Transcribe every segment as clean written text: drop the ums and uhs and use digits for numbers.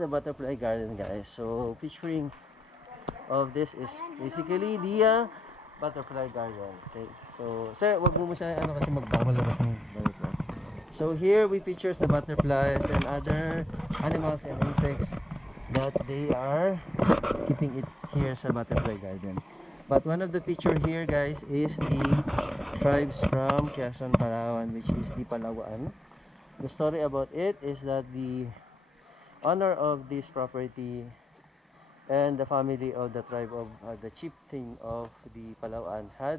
the butterfly garden, guys. So picturing of this is basically the butterfly garden. Okay. So sir, wag mo siya ano kasi magbawal labas ng butterfly. So here we pictures the butterflies and other animals and insects that they are keeping it here sa butterfly garden. But one of the picture here, guys, is the tribes from Quezon, Palawan, which is the Palaw'an. The story about it is that the owner of this property and the family of the tribe of the chieftain of the Palaw'an had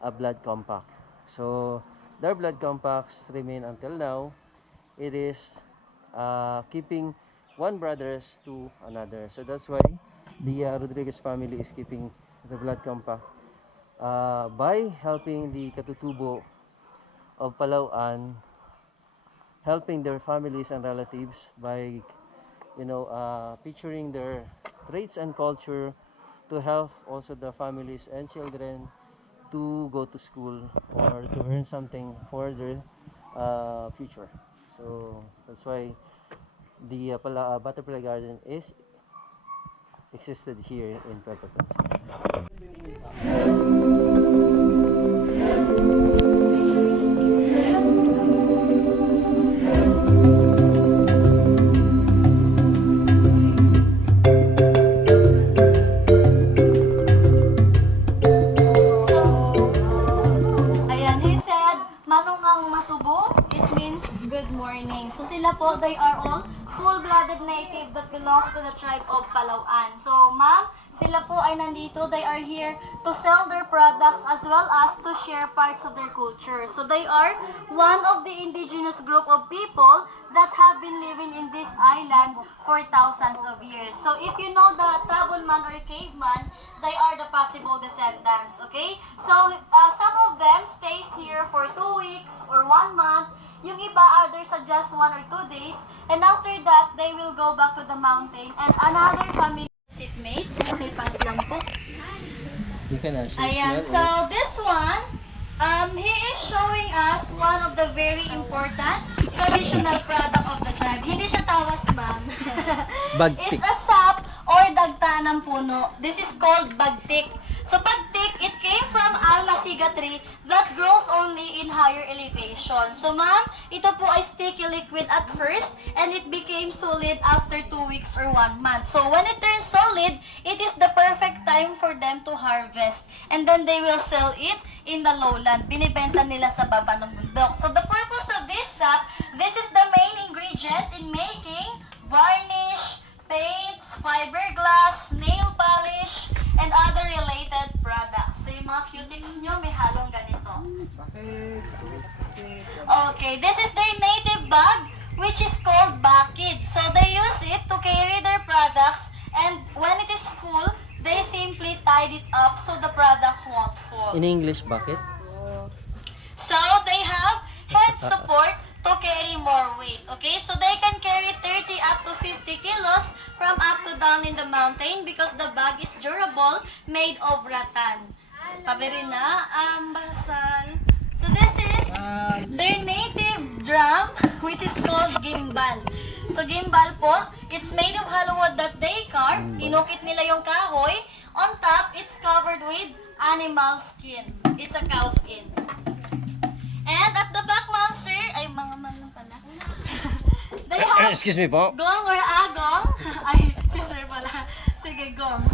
a blood compact. So their blood compacts remain until now. It is keeping one brothers to another. So that's why the Rodriguez family is keeping the blood compact by helping the Katutubo of Palaw'an, helping their families and relatives by picturing their traits and culture to help also the families and children to go to school or to earn something for their future. So that's why the butterfly garden is existed here in Puerto Princesa. Good morning. So sila po, they are all full-blooded native that belongs to the tribe of Palaw'an. So ma'am, sila po ay nandito. They are here to sell their products as well as to share parts of their culture. So they are one of the indigenous group of people that have been living in this island for thousands of years. So if you know the Tabunman or caveman, they are the possible descendants. Okay? So some of them stays here for 2 weeks or 1 month. Yung iba, others are just 1 or 2 days. And after that, they will go back to the mountain. And another family seatmates. Okay, pass lang po. You can actually Ayan, so smell it. this one, he is showing us one of the very important traditional product of the tribe. Hindi siya tawas, ma'am. Bagtik. It's a sap or dagta ng puno. This is called bagtik. So bagtik, it came from almasiga tree that grows only in higher elevation. So ma'am, ito po ay sticky liquid at first and it became solid after 2 weeks or 1 month. So when it turns solid, it is the perfect time for them to harvest. And then they will sell it in the lowland. Binibenta nila sa baba ng bundok. So the purpose of this sap, this is the main ingredient in making varnish, paints, fiberglass, nail polish, and other related products. So yung mga cutics nyo, may halong ganito. Okay, this is their native bag, which is called bakid. So they use it to carry their products, and when it is full, they simply tied it up so the products won't fall. In English, bucket? So they have head support to carry more weight. Okay, so they can carry 30 up to 50 kilos from up to down in the mountain because the bag is durable, made of rattan. Pabiri na, basal. So this is their native drum, which is called gimbal. So gimbal po, it's made of hollow wood that they carve. Inukit nila yung kahoy. On top, it's covered with animal skin. It's a cow skin. And at the back, ma'am, sir, ay mga man pala. They have Excuse me po. gong or agong. Ay, sir pala. Sige, gong.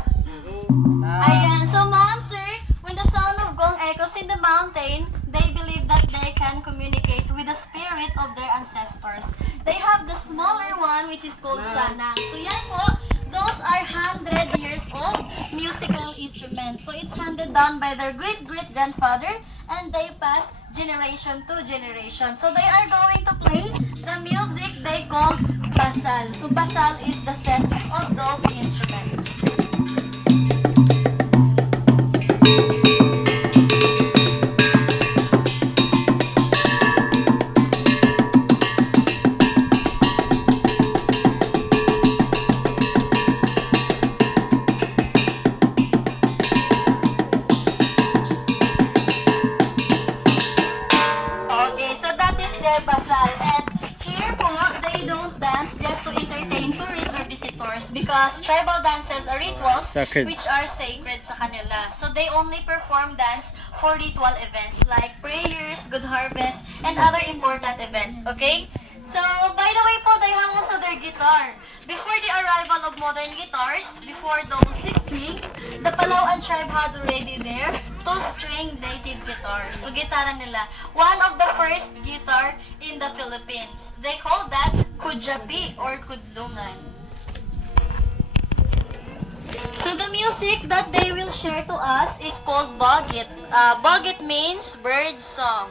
Ayan, so ma'am, sir, when the sound of gong echoes in the mountain, they believe that they can communicate with the spirit of their ancestors. They have the smaller one, which is called sanang. So yan po, those are 100 years old musical instruments. So it's handed down by their great-great-grandfather, and they passed generation to generation. So they are going to play the music they call basal. So basal is the set of those instruments. Basal. And here po, they don't dance just to entertain tourists or visitors. tribal dances or rituals Sacred. which are sacred sa kanila. So they only perform dance for ritual events like prayers, good harvest, and other important events. Okay? So, by the way po, they have also their guitar. Before the arrival of modern guitars, before those 6 strings, the Palaw'an tribe had already their 2-string native guitar. So, gitara nila. One of the first guitar in the Philippines. They call that kujapi or kudlungan. So, the music that they will share to us is called bogit. Bogit means bird song.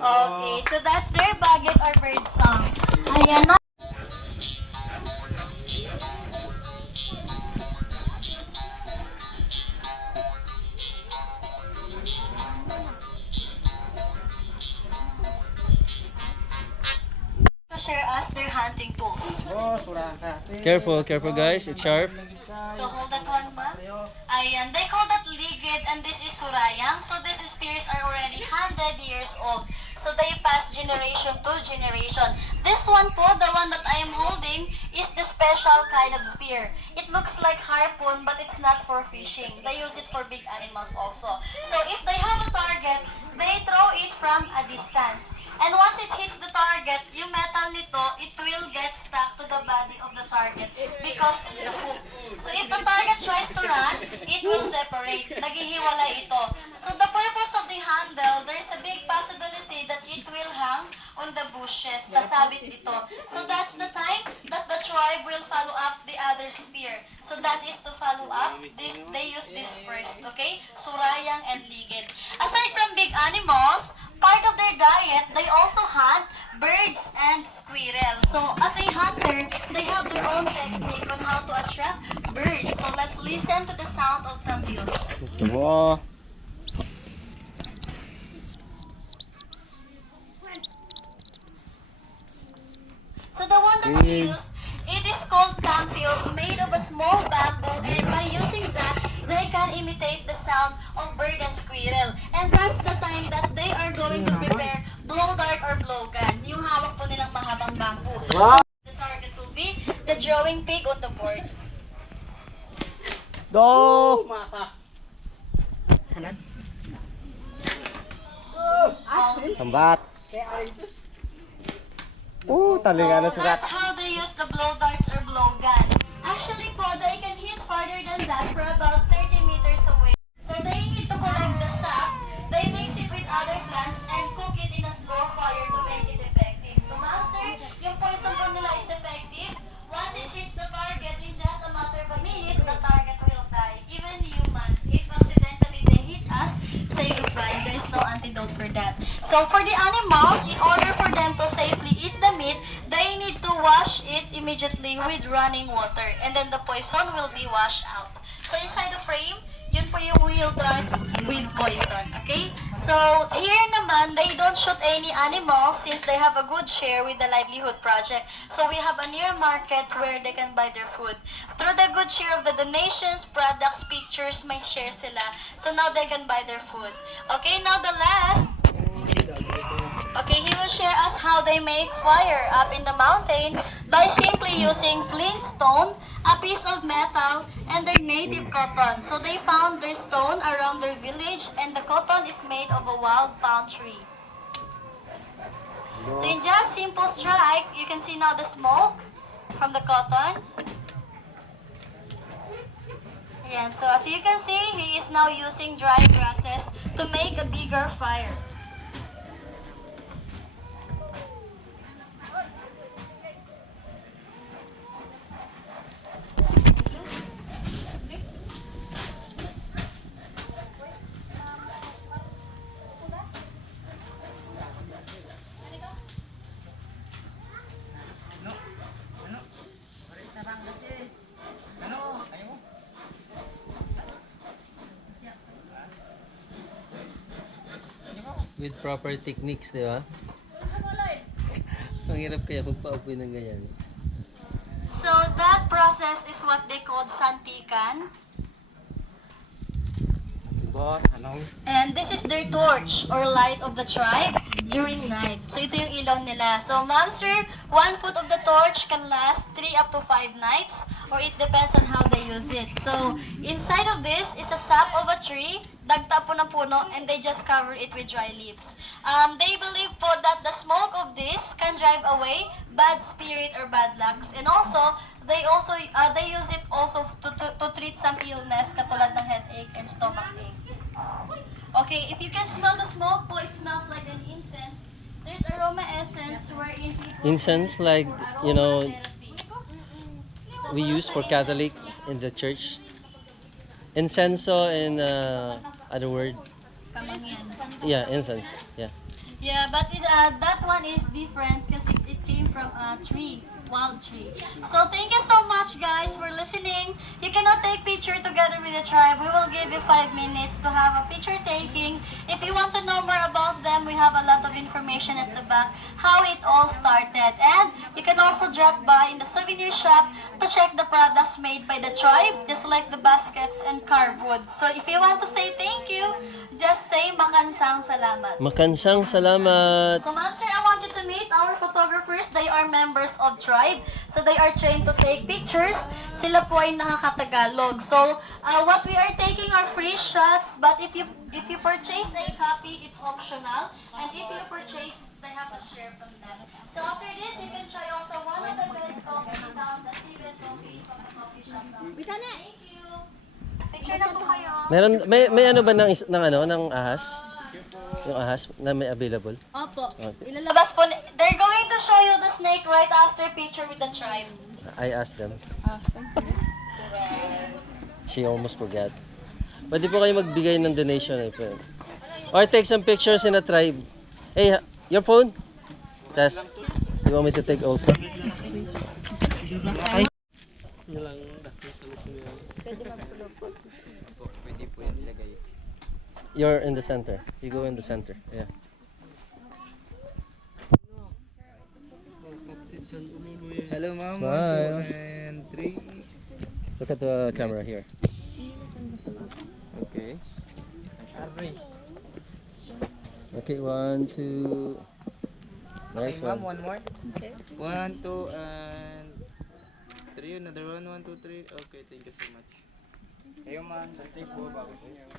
Okay, so that's their bagit or bird song. Ayan na. To share us their hunting tools. Careful, careful guys, it's sharp. So hold that one, ma'am. Ayan, they call that ligid and this is surayang. So these spears are already 100 years old. So they pass generation to generation. This one po, the one that I am holding, is the special kind of spear. It looks like harpoon but it's not for fishing. They use it for big animals also. So if they have a target, they throw it from a distance. And once it hits the target, yung metal nito, it will get stuck to the body of the target because of the hook. So if the target tries to run, it will separate. Naghihiwalay ito. So the purpose of the handle, there's a big possibility that it will hang on the bushes. Sasabit ito. So that's the time that the tribe will follow up the other spear. So that is to follow up. They use this first. Okay? Surayang and ligid. Aside from big animals, part of their diet, they also hunt birds and squirrels. So, as a hunter, they have their own technique on how to attract birds. So, let's listen to the sound of tambios. Wow. So, the one that we use, it is called tampios, made of a small bamboo, and by using that, they can imitate the sound of bird and squirrel. And that's the time that they are going to prepare blow dart or blowgun. Yung hawak po nilang mahabang bamboo. Wow. So the target will be the drawing pig on the board. Do! Sambat. Talaga na So sugat. that's how they use the blow darts or blowgun. Actually po, they can hit farther than that for about 30 meters away. So they need to collect the sap, they mix it with other plants and cook it in a slow fire to make it effective. So ma'am sir, yung poison po nila is effective. Once it hits the target, in just a matter of a minute, the target will die. Even human, if accidentally they hit us, say goodbye. There's no antidote for that. So for the animals, in order for them to safely eat the meat, they need to wash it immediately with running water. And then the poison will be washed out. So inside the frame, yun po yung real darts with poison. Okay? So here naman, they don't shoot any animals since they have a good share with the livelihood project. So we have a near market where they can buy their food. Through the good share of the donations, products, pictures, may share sila. So now they can buy their food. Okay, now the last. Okay, he will share us how they make fire up in the mountain by simply using flintstone, a piece of metal, and their native cotton. So they found their stone around their village and the cotton is made of a wild palm tree. So in just simple strike, you can see now the smoke from the cotton. Yeah, so as you can see, he is now using dry grasses to make a bigger fire. With proper techniques, di ba? Ang hirap kaya magpa-upoy ng ganyan. So that process is what they call santikan. And this is their torch or light of the tribe during night. So ito yung ilaw nila. So ma'am sir, 1 foot of the torch can last 3 up to 5 nights, or it depends on how they use it. So inside of this is a sap of a tree, dagta po ng puno, and they just cover it with dry leaves. They believe po that the smoke of this can drive away bad spirit or bad lucks. And also, they use it also to treat some illness katulad ng headache and stomach ache. Okay, if you can smell the smoke po, it smells like an incense. There's aroma essence wherein people Incense, like, for you know, aromatherapy. So, we use for Catholic in the church. Incenso in other word. Kamangyan. Yeah, incense. Yeah. Yeah, but that one is different because it came from a tree, wild tree. So thank you so much guys for listening. You cannot take picture together with the tribe. We will give you 5 minutes to have a picture taking. If you want to know more about them, we have a lot of information at the back, how it all started. And you can also drop by in the souvenir shop to check the products made by the tribe, just like the baskets and carved wood. So if you want to say thank you, just say makansang salamat. Makansang salamat. So ma'am sir, I want you to meet our photographers. They are members of tribe. So they are trained to take pictures. Sila po ay nakakatagalog. So what we are taking are free shots, but if you purchase a copy, it's optional. And if you purchase, they have a share from that. So after this, you can try also one of the best coffee down the Steven Coffee from the coffee shop downstairs. Thank you. Picture na po kayo. Meron may ano ba ng ahas? Yung ahas na may available? Opo. Okay. Ilalabas po. They're going to show you the snake right after picture with the tribe. I asked them. She almost forgot. Pwede po kayo magbigay ng donation eh. Or take some pictures in a tribe. Hey, your phone? Tess, you want me to take also? You're in the center. You go in the center. Yeah. Hello, ma'am. Bye. 1, 2, and 3. Look at the camera here. Okay. Okay, 1, 2. Okay, Nice ma'am. one. 1 more. Okay. 1, 2, and 3. Another 1, 1, 2, 3. Okay, thank you so much. Kayo, ma'am. Safe po. Bago sa inyo.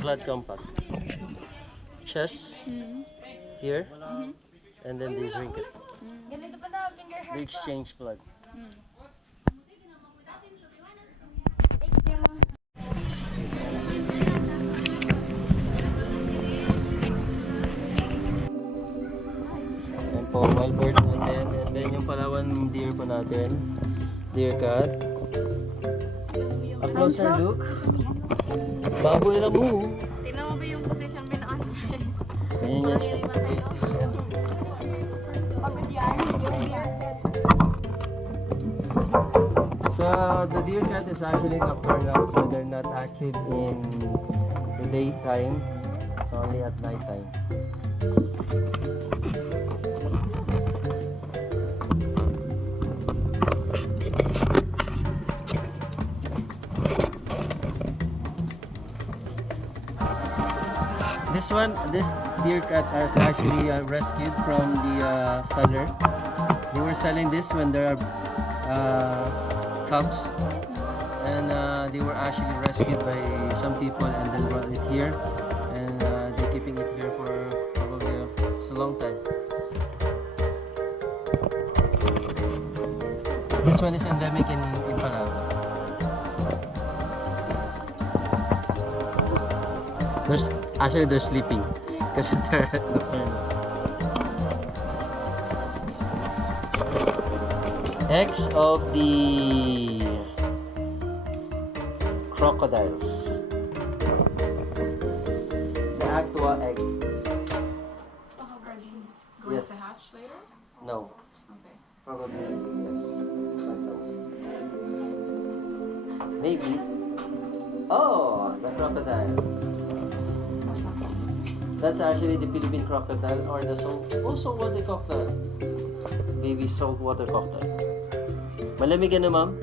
Blood compact. Chest here, and then they drink it. They exchange blood. Yan po, wild bird, and then yung Palawan deer po natin. Deer cat. A closer look. Baboy na mo. Tingnan mo ba yung position mo na online? Ganyan yan siya. So the deer cat is actually nocturnal, so they're not active in the daytime. It's only at nighttime. This deer cat is actually rescued from the seller. They were selling this when there are cubs, and they were actually rescued by some people and then brought it here, and they're keeping it here for probably a long time. This one is endemic in Palawan. They're sleeping because they're nocturnal. Eggs of the crocodiles. The Aqua eggs. Are these going Yes. to hatch later? No. Okay. Probably yes. But no. Maybe. Oh, the crocodile. That's actually the Philippine crocodile or the saltwater crocodile. Baby saltwater crocodile. Malamig na, ma'am?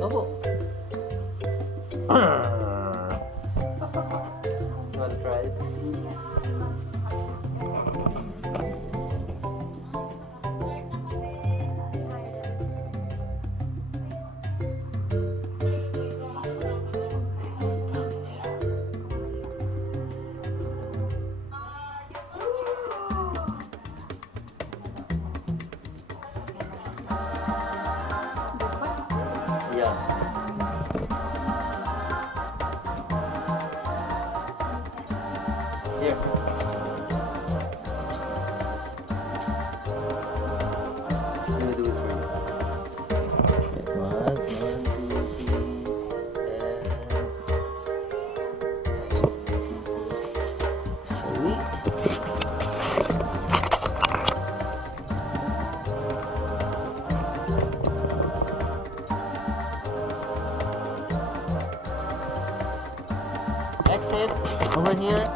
Opo. You wanna try it? Yeah. Here. I'm gonna do it for you. Okay, one, two, three, and so, shall we? Exit over here.